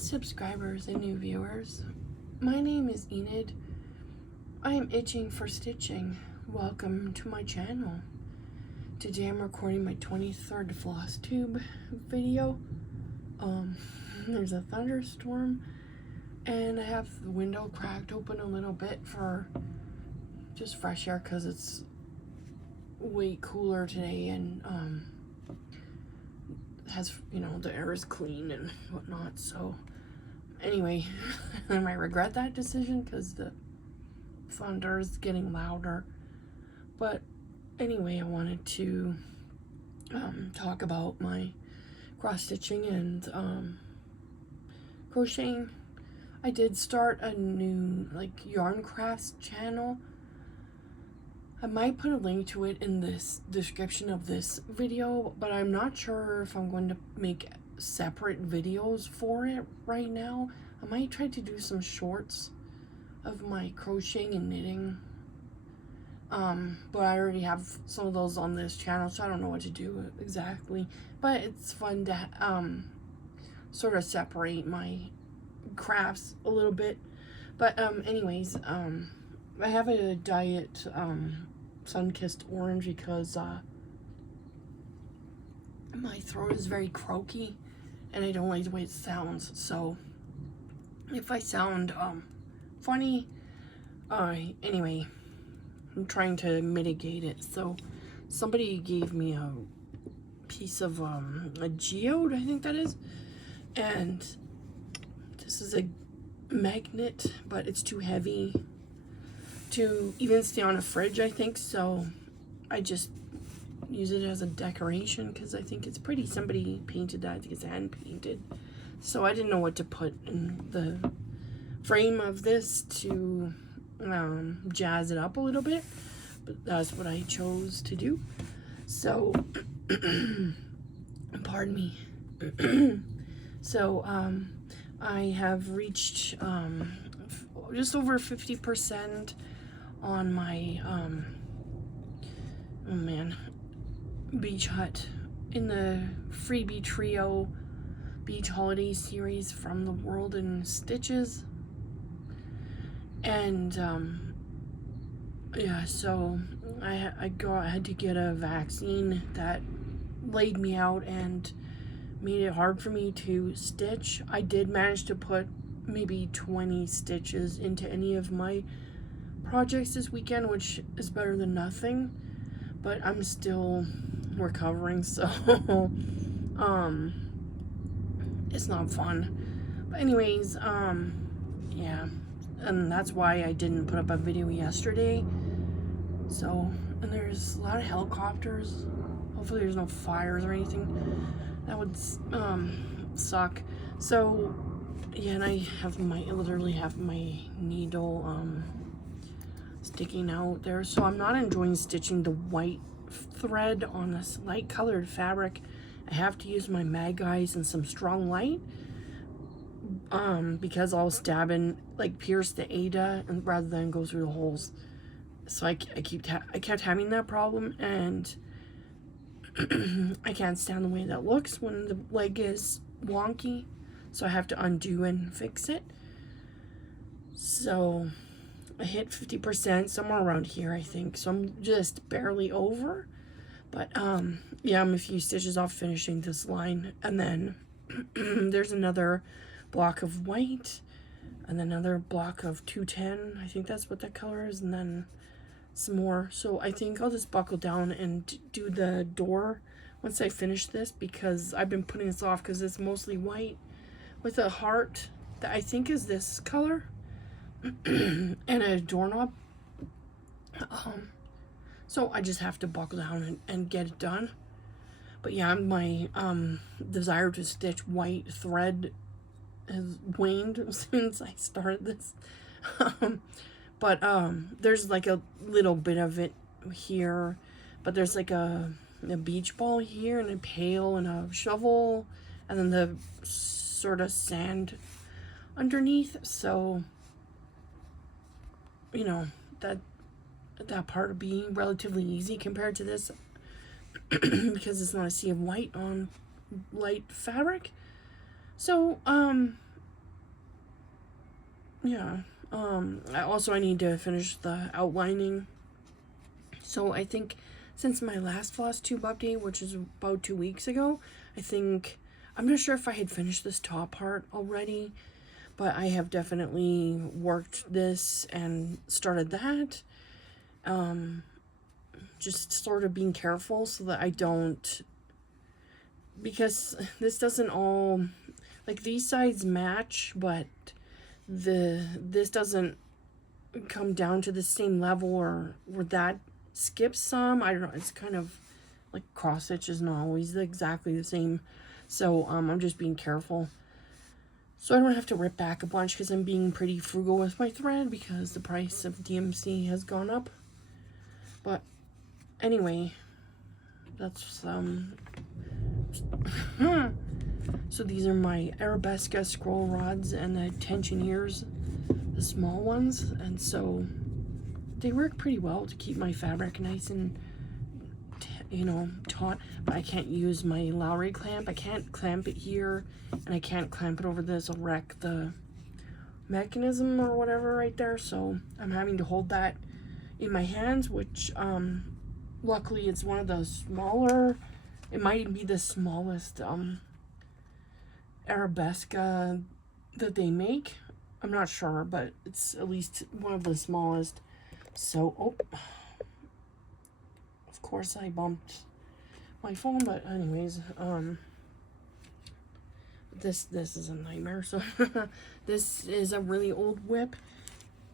subscribers and new viewers. My name is Enid. I am itching for stitching. Welcome to my channel. Today I'm recording my 23rd Flosstube video. There's a thunderstorm and I have the window cracked open a little bit for just fresh air because it's way cooler today and has, the air is clean and whatnot. So anyway, I might regret that decision because the thunder is getting louder. But anyway, I wanted to talk about my cross stitching and crocheting. I did start a new yarn crafts channel. I might put a link to it in this description of this video, but I'm not sure if I'm going to make separate videos for it right now. I might try to do some shorts of my crocheting and knitting. But I already have some of those on this channel, so I don't know what to do exactly. But it's fun to sort of separate my crafts a little bit. But anyways, I have a diet sun-kissed orange because my throat is very croaky and I don't like the way it sounds. So if I sound funny, anyway, I'm trying to mitigate it. So somebody gave me a piece of a geode, I think that is, and this is a magnet, but it's too heavy to even stay on a fridge, I think. So I just use it as a decoration because I think it's pretty. Somebody painted that. I think it's hand painted. So I didn't know what to put in the frame of this to jazz it up a little bit, but that's what I chose to do. So pardon me. So I have reached just over 50% on my beach hut in the freebie trio beach holiday series from the World in Stitches. And yeah, so I had to get a vaccine that laid me out and made it hard for me to stitch. I did manage to put maybe 20 stitches into any of my projects this weekend, which is better than nothing, but I'm still recovering, so it's not fun. But anyways, yeah, and that's why I didn't put up a video yesterday. So, and there's a lot of helicopters. Hopefully there's no fires or anything. That would suck. So yeah, and I literally have my needle sticking out there. So I'm not enjoying stitching the white thread on this light colored fabric. I have to use my mag eyes and some strong light because I'll stab and pierce the Ada and rather than go through the holes. So I kept having that problem, and I can't stand the way that looks when the leg is wonky. So I have to undo and fix it. So I hit 50%, somewhere around here, I think. So I'm just barely over. But yeah, I'm a few stitches off finishing this line. And then there's another block of white and then another block of 210. I think that's what that color is. And then some more. So I think I'll just buckle down and do the door once I finish this, because I've been putting this off because it's mostly white with a heart that I think is this color and a doorknob. So I just have to buckle down and get it done. But yeah, my desire to stitch white thread has waned since I started this. But there's like a little bit of it here, but there's like a beach ball here and a pail and a shovel and then the sort of sand underneath. So that part would be relatively easy compared to this because it's not a sea of white on light fabric. So yeah. I need to finish the outlining. So I think since my last Flosstube update, which is about 2 weeks ago, I'm not sure if I had finished this top part already, but I have definitely worked this and started that. Just sort of being careful so that I don't, because this doesn't all, like these sides match, but this doesn't come down to the same level, or where that skips some. I don't know, it's kind of like cross stitch is not always exactly the same. So I'm just being careful so I don't have to rip back a bunch, because I'm being pretty frugal with my thread because the price of DMC has gone up. But anyway, that's so these are my Arabesca scroll rods and the tensioneers, the small ones, and so they work pretty well to keep my fabric nice and taut. But I can't use my Lowry clamp. I can't clamp it here, and I can't clamp it over this. I'll wreck the mechanism or whatever right there, so I'm having to hold that in my hands, which luckily it's one of the smaller, it might be the smallest Arabesca that they make. I'm not sure, but it's at least one of the smallest. So, of course I bumped my phone, but anyways, this is a nightmare. So this is a really old whip.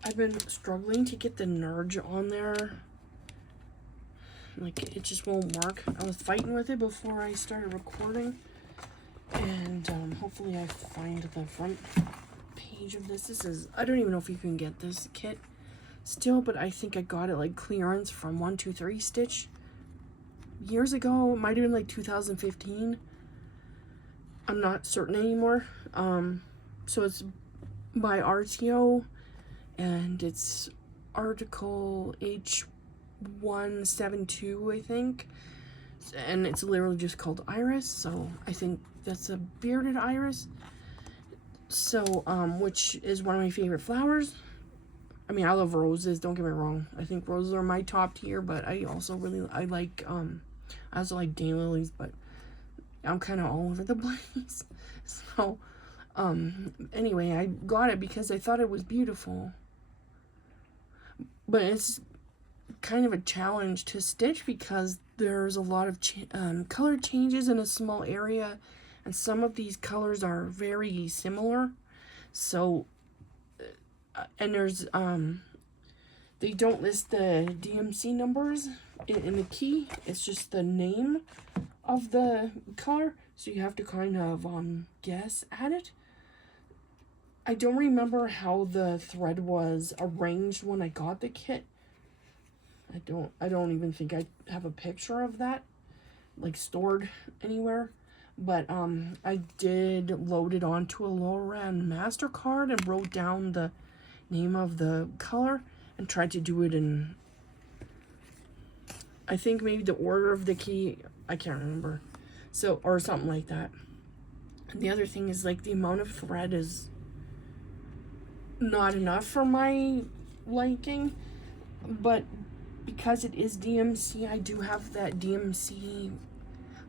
I've been struggling to get the nudge on there. Like, it just won't work. I was fighting with it before I started recording, and hopefully I find the front page of this. This is, I don't even know if you can get this kit still, but I think I got it like clearance from 123 Stitch years ago. It might have been like 2015. I'm not certain anymore. So it's by RTO, and it's article H172, I think, and it's literally just called Iris. So I think that's a bearded iris. So which is one of my favorite flowers. I mean, I love roses, don't get me wrong. I think roses are my top tier, but I also like I also like daylilies, but I'm kind of all over the place. So anyway, I got it because I thought it was beautiful, but it's kind of a challenge to stitch because there's a lot of color changes in a small area, and some of these colors are very similar. So and there's they don't list the DMC numbers in the key. It's just the name of the color, so you have to kind of guess at it. I don't remember how the thread was arranged when I got the kit. I don't even think I have a picture of that like stored anywhere. But I did load it onto a Loran MasterCard and wrote down the name of the color and tried to do it in, I think maybe the order of the key, I can't remember. So, or something like that. And the other thing is, like, the amount of thread is not enough for my liking, but because it is DMC, I do have that DMC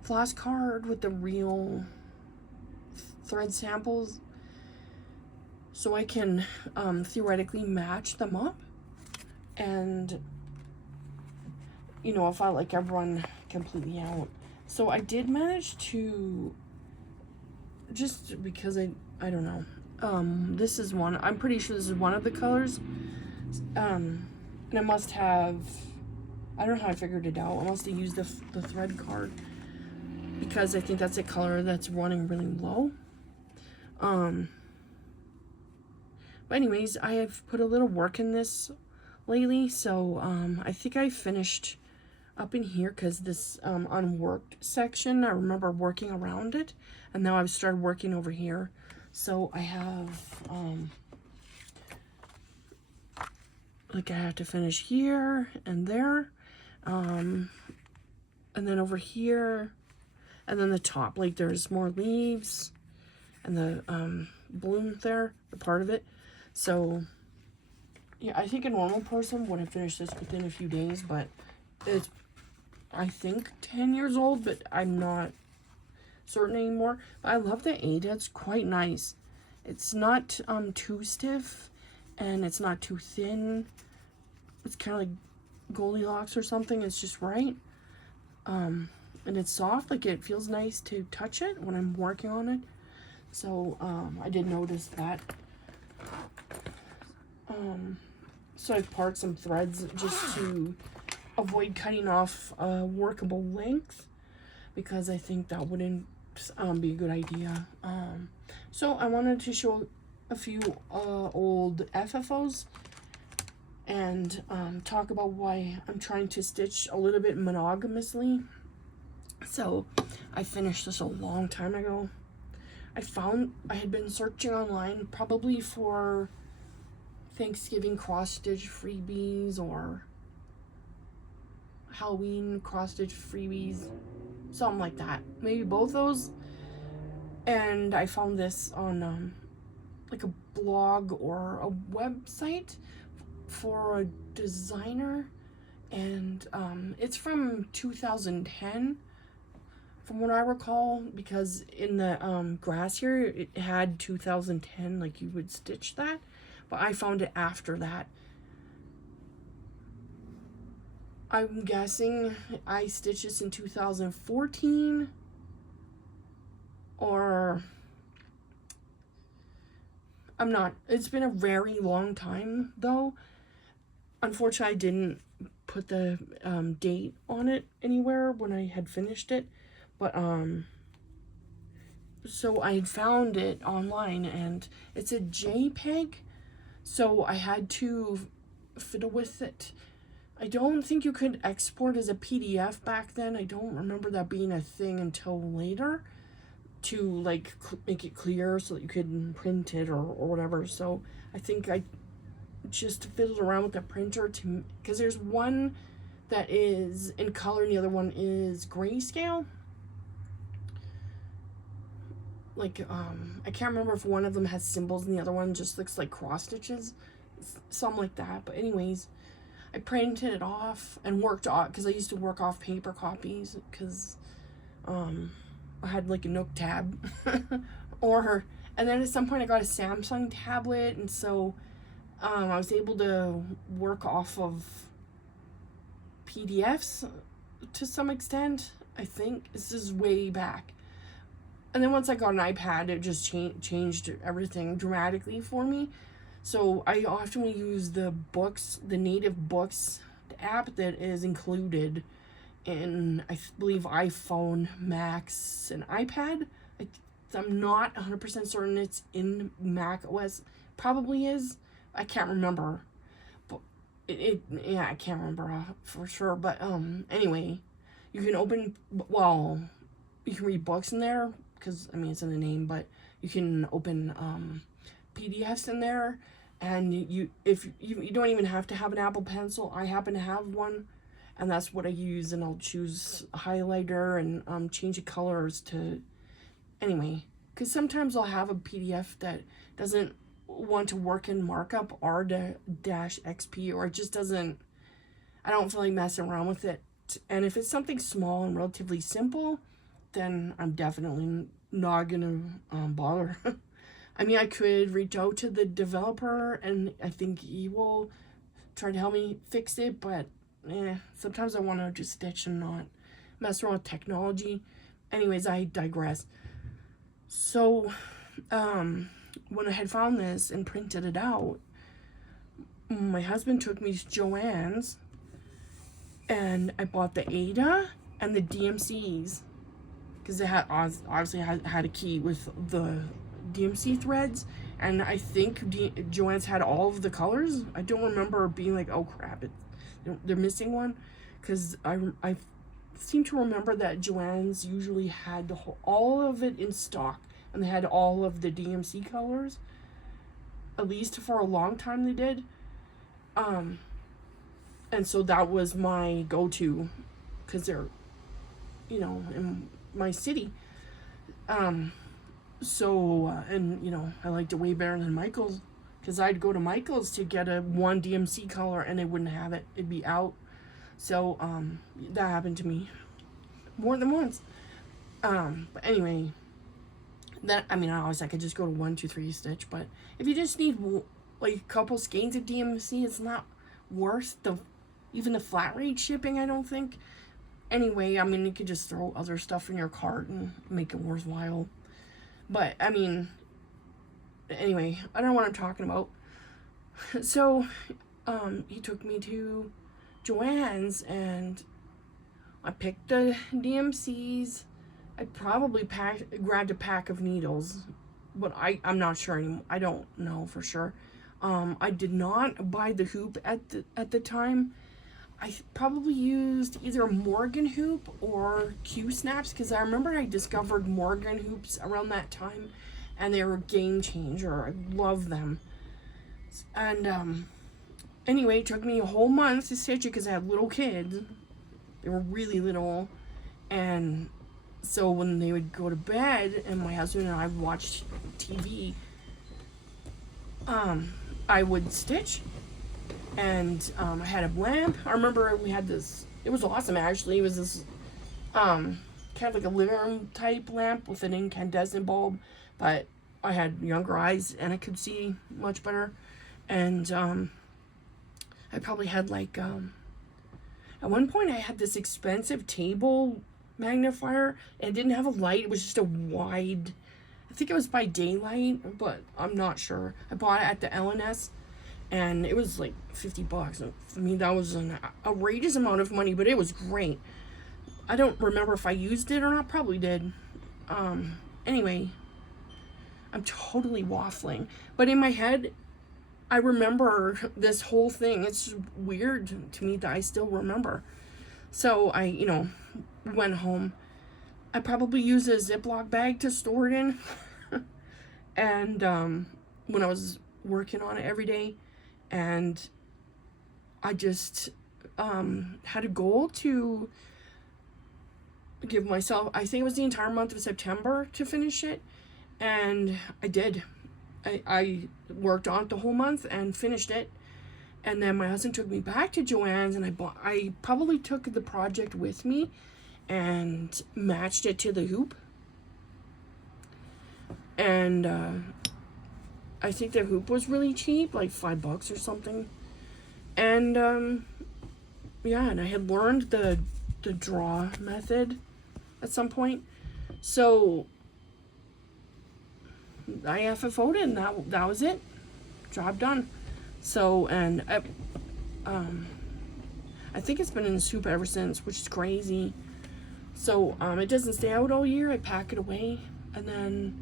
floss card with the real thread samples, so I can theoretically match them up. And if I run completely out. So I did manage to, just because I don't know, this is one, I'm pretty sure this is one of the colors, and I must have, I don't know how I figured it out. I must have used the thread card, because I think that's a color that's running really low. But anyways, I have put a little work in this lately, so I think I finished up in here, because this unworked section, I remember working around it, and now I've started working over here. So I have I have to finish here and there, and then over here, and then the top, like there's more leaves and the bloom there, the part of it. So yeah, I think a normal person would have finished this within a few days, but it's, I think, 10 years old, but I'm not certain anymore. But I love the Ada. It's quite nice. It's not too stiff, and it's not too thin. It's kind of like Goldilocks or something. It's just right. And it's soft. Like, it feels nice to touch it when I'm working on it. So I did notice that. So I've parted some threads just to avoid cutting off a workable length, because I think that wouldn't be a good idea. So I wanted to show a few old FFOs and talk about why I'm trying to stitch a little bit monogamously. So I finished this a long time ago. I had been searching online probably for Thanksgiving cross-stitch freebies or Halloween cross-stitch freebies, something like that. Maybe both those. And I found this on like a blog or a website for a designer, and it's from 2010 from what I recall, because in the grass here it had 2010, like you would stitch that, but I found it after that. I'm guessing I stitched this in 2014, or I'm not. It's been a very long time though. Unfortunately, I didn't put the date on it anywhere when I had finished it, but so I found it online, and it's a JPEG, so I had to fiddle with it. I don't think you could export as a PDF back then. I don't remember that being a thing until later, to like make it clear so that you could print it or whatever. So I think I just fiddled around with the printer to, because there's one that is in color and the other one is grayscale. Like I can't remember if one of them has symbols and the other one just looks like cross stitches, something like that. But anyways, I printed it off and worked off, because I used to work off paper copies, because I had like a Nook tab and then at some point I got a Samsung tablet, and so I was able to work off of PDFs to some extent. I think this is way back. And then once I got an iPad, it just changed everything dramatically for me. So I often use the native books app that is included in, I believe, iPhone, Macs, and iPad. I'm not 100% certain it's in Mac OS. Probably is. I can't remember. But I can't remember for sure. But anyway, you can you can read books in there, because I mean it's in the name, but you can open PDFs in there, and you don't even have to have an Apple Pencil. I happen to have one, and that's what I use, and I'll choose a highlighter and change the colors to, anyway, because sometimes I'll have a PDF that doesn't want to work in markup R-XP, or it just doesn't, I don't feel like messing around with it. And if it's something small and relatively simple, then I'm definitely not gonna bother. I mean, I could reach out to the developer, and I think he will try to help me fix it, but sometimes I want to just stitch and not mess around with technology. Anyways, I digress. So when I had found this and printed it out, my husband took me to Joann's, and I bought the Ada and the DMCs, because it had obviously had a key with the DMC threads, and I think Joann's had all of the colors. I don't remember being like, oh crap, they're missing one, because I seem to remember that Joann's usually had all of it in stock, and they had all of the DMC colors, at least for a long time they did. And so that was my go-to, because they're, in my city. So, and, I liked it way better than Michael's, because I'd go to Michael's to get a one DMC color and they wouldn't have it. It'd be out. So that happened to me more than once. But anyway, that, I mean, I could just go to 123 Stitch, but if you just need like a couple skeins of DMC, it's not worth even the flat rate shipping, I don't think. Anyway, I mean, you could just throw other stuff in your cart and make it worthwhile. But, I mean, anyway, I don't know what I'm talking about. So, he took me to Joann's, and I picked the DMCs. I probably grabbed a pack of needles, but I'm not sure anymore. I don't know for sure. I did not buy the hoop at the time. I probably used either a Morgan hoop or Q snaps, because I remember I discovered Morgan hoops around that time, and they were a game changer. I love them. And anyway, it took me a whole month to stitch it because I had little kids. They were really little, and so when they would go to bed and my husband and I watched TV, I would stitch. And I had a lamp. I remember we had this, it was awesome actually. It was this kind of like a living room type lamp with an incandescent bulb, but I had younger eyes and I could see much better. And I probably had like, at one point I had this expensive table magnifier, and it didn't have a light. It was just a wide, I think it was by daylight, but I'm not sure. I bought it at the LNS, and it was like $50. I mean, that was an outrageous amount of money, but it was great. I don't remember if I used it or not. Probably did. Anyway, I'm totally waffling, but in my head I remember this whole thing. It's weird to me that I still remember. So I, went home. I probably used a Ziploc bag to store it in. And when I was working on it every day, and I just had a goal to give myself, I think it was the entire month of September to finish it, and I did. I worked on it the whole month and finished it. And then my husband took me back to Joann's, and I probably took the project with me and matched it to the hoop. And I think the hoop was really cheap, like $5 or something. And yeah, and I had learned the draw method at some point. So I FFO'd it, and that was it. Job done. So, and I think it's been in the soup ever since, which is crazy. So it doesn't stay out all year. I pack it away, and then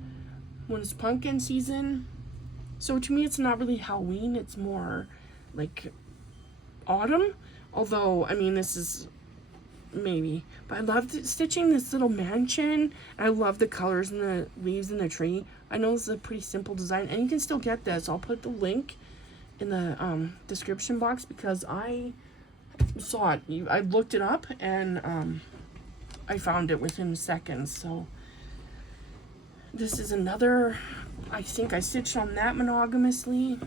when it's pumpkin season, so to me it's not really Halloween, it's more like autumn. Although, I mean, this is maybe, but I love stitching this little mansion. I love the colors and the leaves in the tree. I know this is a pretty simple design, and you can still get this. I'll put the link in the description box, because I saw it. I looked it up, and I found it within seconds. So this is another, I think I stitched on that monogamously,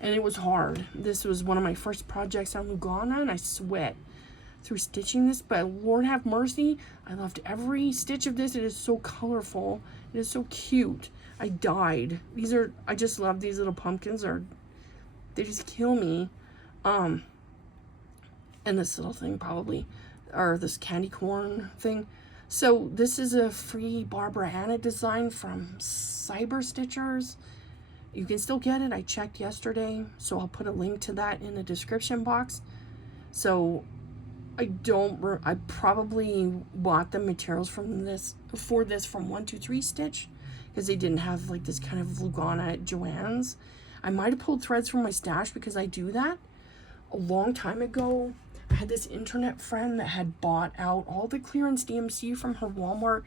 and it was hard. This was one of my first projects on Lugana, and I sweat through stitching this, but Lord have mercy, I loved every stitch of this. It is so colorful. It is so cute. I died. I just love these little pumpkins. They just kill me. And this little thing probably, or this candy corn thing. So this is a free Barbara Anna design from Cyber Stitchers. You can still get it. I checked yesterday, so I'll put a link to that in the description box. So I probably bought the materials for this from 123 Stitch, because they didn't have like this kind of Lugana at Joann's. I might have pulled threads from my stash, because I do that. A long time ago, I had this internet friend that had bought out all the clearance DMC from her Walmart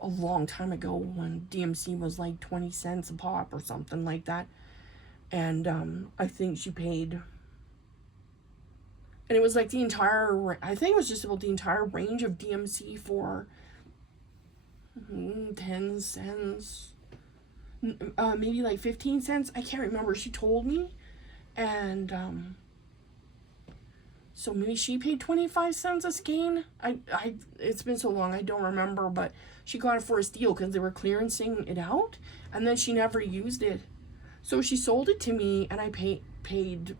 a long time ago, when DMC was like 20 cents a pop or something like that. And I think she paid, and it was like I think it was just about the entire range of DMC for 10 cents. maybe like 15 cents. I can't remember. She told me. And so maybe she paid 25 cents a skein. It's been so long, I don't remember, but she got it for a steal because they were clearancing it out, and then she never used it. So she sold it to me, and I paid.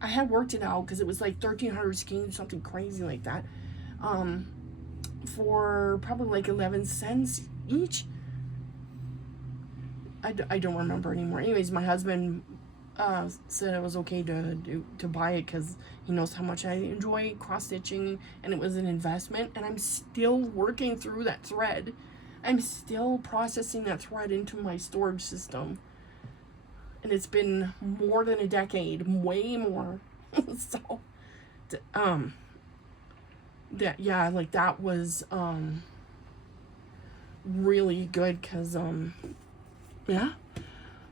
I had worked it out because it was like 1,300 skeins, something crazy like that, for probably like 11 cents each. I don't remember anymore. Anyways, my husband said it was okay to buy it because he knows how much I enjoy cross stitching, and it was an investment, and I'm still working through that thread. I'm still processing that thread into my storage system, and it's been more than a decade, way more. So that was really good because yeah.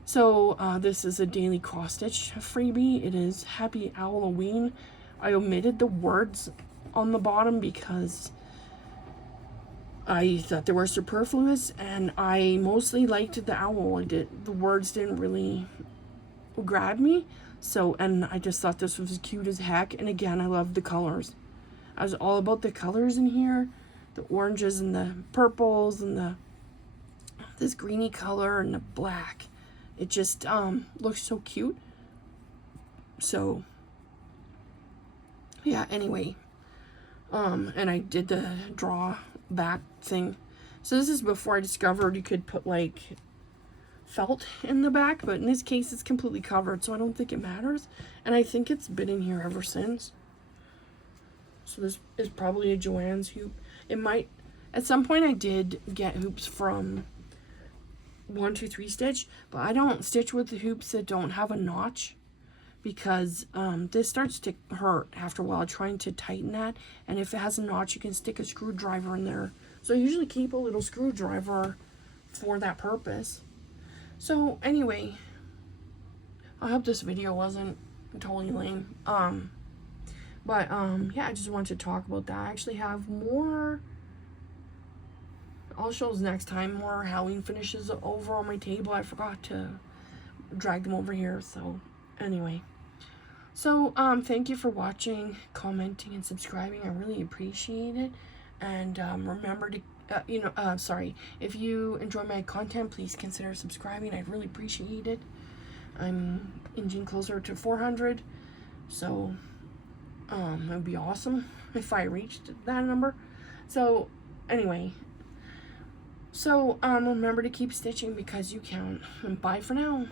So this is a daily cross stitch freebie. It is Happy Halloween. I omitted the words on the bottom because I thought they were superfluous, and I mostly liked the owl. The words didn't really grab me. So, and I just thought this was cute as heck. And again, I love the colors. I was all about the colors in here. The oranges and the purples and this greeny color and the black. It just looks so cute. So yeah, anyway. And I did the draw back thing. So this is before I discovered you could put like felt in the back, but in this case it's completely covered, so I don't think it matters. And I think it's been in here ever since. So this is probably a Joann's hoop. It might, at some point I did get hoops from 1-2-3 stitch, but I don't stitch with the hoops that don't have a notch because this starts to hurt after a while trying to tighten that, and if it has a notch you can stick a screwdriver in there. So I usually keep a little screwdriver for that purpose. So anyway, I hope this video wasn't totally lame. Yeah, I just wanted to talk about that. I actually have more, I'll show next time, more Halloween finishes over on my table. I forgot to drag them over here. So anyway, so thank you for watching, commenting, and subscribing. I really appreciate it. And remember to if you enjoy my content, please consider subscribing. I'd really appreciate it. I'm inching closer to 400, so it would be awesome if I reached that number. So anyway, so remember to keep stitching because you count. And bye for now.